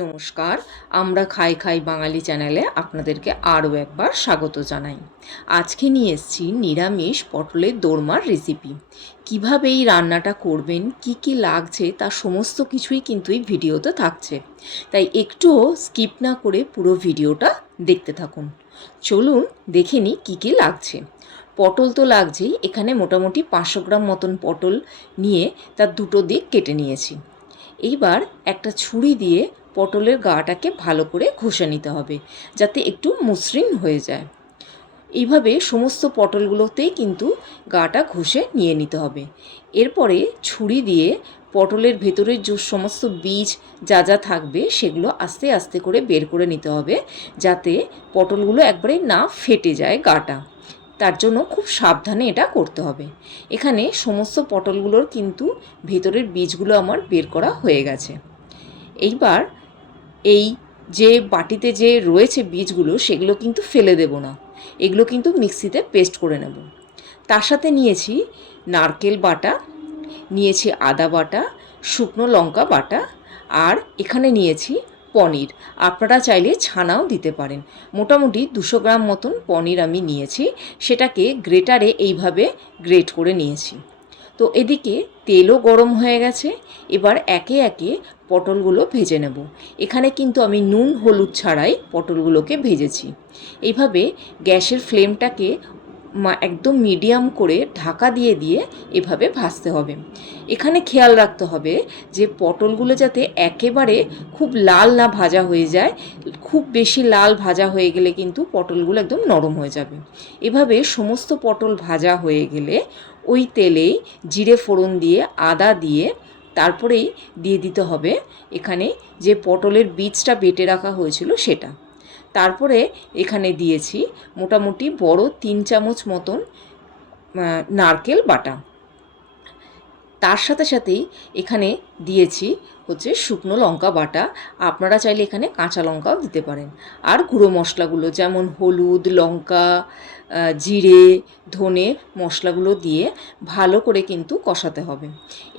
নমস্কার। আমরা খাই খাই বাঙালি চ্যানেলে আপনাদেরকে আরও একবার স্বাগত জানাই। আজকে নিয়ে এসেছি নিরামিষ পটলের দোরমার রেসিপি। কিভাবে এই রান্নাটা করবেন, কি কি লাগছে তার সমস্ত কিছুই কিন্তু এই ভিডিওতে থাকছে, তাই একটুও স্কিপ না করে পুরো ভিডিওটা দেখতে থাকুন। চলুন দেখে নিই কী কী লাগছে। পটল তো লাগছেই, এখানে মোটামুটি 500 গ্রাম মতন পটল নিয়ে তার দুটো দিক কেটে নিয়েছি। এইবার একটা ছুরি দিয়ে পটলের গাটাকে ভালো করে ঘষে নিতে হবে, যাতে একটু মসৃণ হয়ে যায়। এইভাবে সমস্ত পটলগুলোতেই কিন্তু গাটা ঘষে নিয়ে নিতে হবে। এরপরে ছুরি দিয়ে পটলের ভেতরের যে সমস্ত বীজ যা যা থাকবে সেগুলো আস্তে আস্তে করে বের করে নিতে হবে, যাতে পটলগুলো একবারে না ফেটে যায় গাটা। তার জন্য খুব সাবধানে এটা করতে হবে। এখানে সমস্ত পটলগুলোর কিন্তু ভেতরের বীজগুলো আমার বের করা হয়ে গেছে। এইবার এই যে বাটিতে যে রয়েছে বীজগুলো সেগুলো কিন্তু ফেলে দেব না, এগুলো কিন্তু মিক্সিতে পেস্ট করে নেব। তার সাথে নিয়েছি নারকেল বাটা, নিয়েছি আদা বাটা, শুকনো লঙ্কা বাটা, আর এখানে নিয়েছি পনির। আপনারা চাইলে ছানাও দিতে পারেন। মোটামুটি 200 গ্রাম মতন পনির আমি নিয়েছি, সেটাকে গ্রেটারে এইভাবে গ্রেট করে নিয়েছি। তো এদিকে তেলও গরম হয়ে গেছে। এবার একে একে পটলগুলো ভেজে নেব। এখানে কিন্তু আমি নুন হলুদ ছাড়াই পটলগুলোকে ভেজেছি। এইভাবে গ্যাসের ফ্লেমটাকে একদম মিডিয়াম করে ঢাকা দিয়ে দিয়ে এভাবে ভাজতে হবে। এখানে খেয়াল রাখতে হবে যে পটলগুলো যাতে একেবারে খুব লাল না ভাজা হয়ে যায়। খুব বেশি লাল ভাজা হয়ে গেলে কিন্তু পটলগুলো একদম নরম হয়ে যাবে। এভাবে সমস্ত পটল ভাজা হয়ে গেলে ওই তেলেই জিরে ফোড়ন দিয়ে আদা দিয়ে তারপরেই দিয়ে দিতে হবে এখানে যে পটলের বীজটা বেটে রাখা হয়েছিল সেটা। তারপরে এখানে দিয়েছি মোটামুটি বড় 3 চামচ মতন নারকেল বাটা। তার সাথে সাথেই এখানে দিয়েছি হচ্ছে শুকনো লঙ্কা বাটা। আপনারা চাইলে এখানে কাঁচা লঙ্কাও দিতে পারেন। আর গুঁড়ো মশলাগুলো যেমন হলুদ, লঙ্কা, জিরে, ধনে মশলাগুলো দিয়ে ভালো করে কিন্তু কষাতে হবে।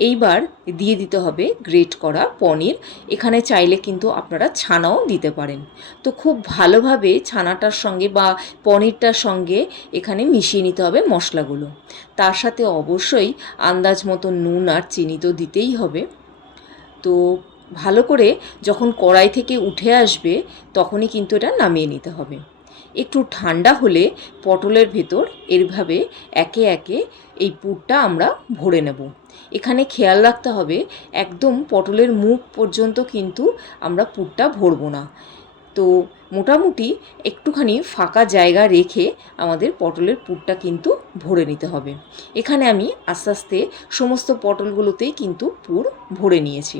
এইবার দিয়ে দিতে হবে গ্রেট করা পনির। এখানে চাইলে কিন্তু আপনারা ছানাও দিতে পারেন। তো খুব ভালোভাবে ছানাটার সঙ্গে বা পনিরটার সঙ্গে এখানে মিশিয়ে নিতে হবে মশলাগুলো। তার সাথে অবশ্যই আন্দাজ মতো নুন আর চিনি তো দিতেই হবে। তো ভালো করে যখন কড়াই থেকে উঠে আসবে তখনই কিন্তু এটা নামিয়ে নিতে হবে। একটু ঠান্ডা হলে পটলের ভেতর এইভাবে একে একে এই পুরটা আমরা ভরে নেব। এখানে খেয়াল রাখতে হবে একদম পটলের মুখ পর্যন্ত কিন্তু আমরা পুরটা ভরবো না। তো মোটামুটি একটুখানি ফাঁকা জায়গা রেখে আমাদের পটলের পুরটা কিন্তু ভরে নিতে হবে। এখানে আমি আস্তে আস্তে সমস্ত পটলগুলোতেই কিন্তু পুর ভরে নিয়েছি।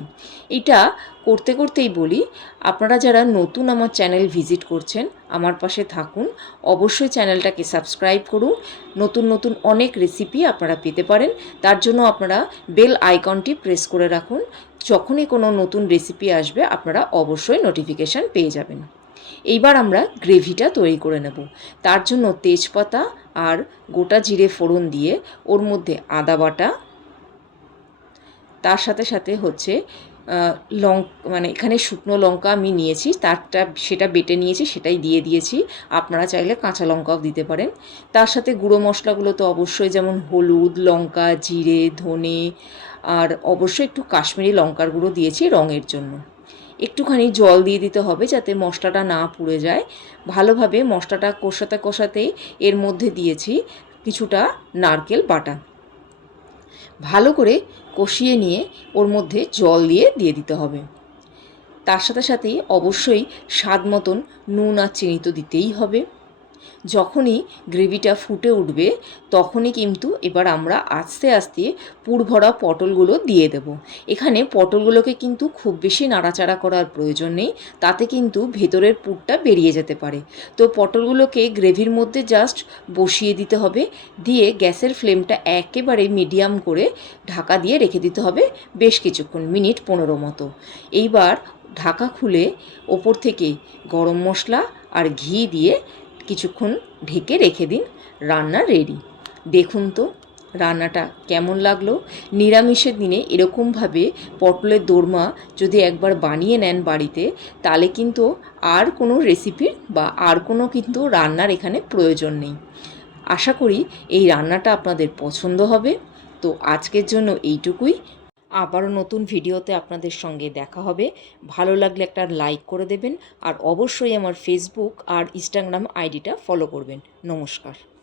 এটা করতে করতেই বলি, আপনারা যারা নতুন আমার চ্যানেল ভিজিট করছেন আমার পাশে থাকুন, অবশ্যই চ্যানেলটাকে সাবস্ক্রাইব করুন। নতুন নতুন অনেক রেসিপি আপনারা পেতে পারেন, তার জন্য আপনারা বেল আইকনটি প্রেস করে রাখুন। যখনই কোনো নতুন রেসিপি আসবে আপনারা অবশ্যই নোটিফিকেশান পেয়ে যাবেন। এইবার আমরা গ্রেভিটা তৈরি করে নেব। তার জন্য তেজপাতা আর গোটা জিরে ফোড়ন দিয়ে ওর মধ্যে আদা বাটা, তার সাথে সাথে হচ্ছে মানে এখানে শুকনো লঙ্কা আমি নিয়েছি, সেটা বেটে নিয়েছি, সেটাই দিয়ে দিয়েছি। আপনারা চাইলে কাঁচা লঙ্কাও দিতে পারেন। তার সাথে গুঁড়ো মশলাগুলো তো অবশ্যই, যেমন হলুদ, লঙ্কা, জিরে, ধনে, আর অবশ্যই একটু কাশ্মীরি লঙ্কার গুঁড়ো দিয়েছি রঙের জন্য। একটুখানি জল দিয়ে দিতে হবে যাতে মশলাটা না পুড়ে যায়। ভালোভাবে মশলাটা কষাতে কষাতেই এর মধ্যে দিয়েছি কিছুটা নারকেল বাটা। ভালো করে কষিয়ে নিয়ে ওর মধ্যে জল দিয়ে দিতে হবে। তার সাথে সাথেই অবশ্যই স্বাদ মতন নুন আর চিনি তো দিতেই হবে। যখনই গ্রেভিটা ফুটে উঠবে তখনই কিন্তু এবার আমরা আস্তে আস্তে পুর ভরা পটলগুলো দিয়ে দেব। এখানে পটলগুলোকে কিন্তু খুব বেশি নাড়াচাড়া করার প্রয়োজন নেই, তাতে কিন্তু ভেতরের পুরটা বেরিয়ে যেতে পারে। তো পটলগুলোকে গ্রেভির মধ্যে জাস্ট বসিয়ে দিতে হবে, দিয়ে গ্যাসের ফ্লেমটা একেবারে মিডিয়াম করে ঢাকা দিয়ে রেখে দিতে হবে বেশ কিছুক্ষণ, মিনিট 15 মতো। এইবার ঢাকা খুলে ওপর থেকে গরম মশলা আর ঘি দিয়ে কিছুক্ষণ ঢেকে রেখে দিন। রান্না রেডি। দেখুন তো রান্নাটা কেমন লাগলো। নিরামিষের দিনে এরকমভাবে পটলের দোরমা যদি একবার বানিয়ে নেন বাড়িতে, তাহলে কিন্তু আর কোনো রেসিপির বা আর কোনো কিন্তু রান্নার এখানে প্রয়োজন নেই। আশা করি এই রান্নাটা আপনাদের পছন্দ হবে। তো আজকের জন্য এইটুকুই। আবারও নতুন ভিডিওতে আপনাদের সঙ্গে দেখা হবে। ভালো লাগলে একটা লাইক করে দেবেন আর অবশ্যই আমার ফেসবুক আর ইনস্টাগ্রাম আইডিটা ফলো করবেন। নমস্কার।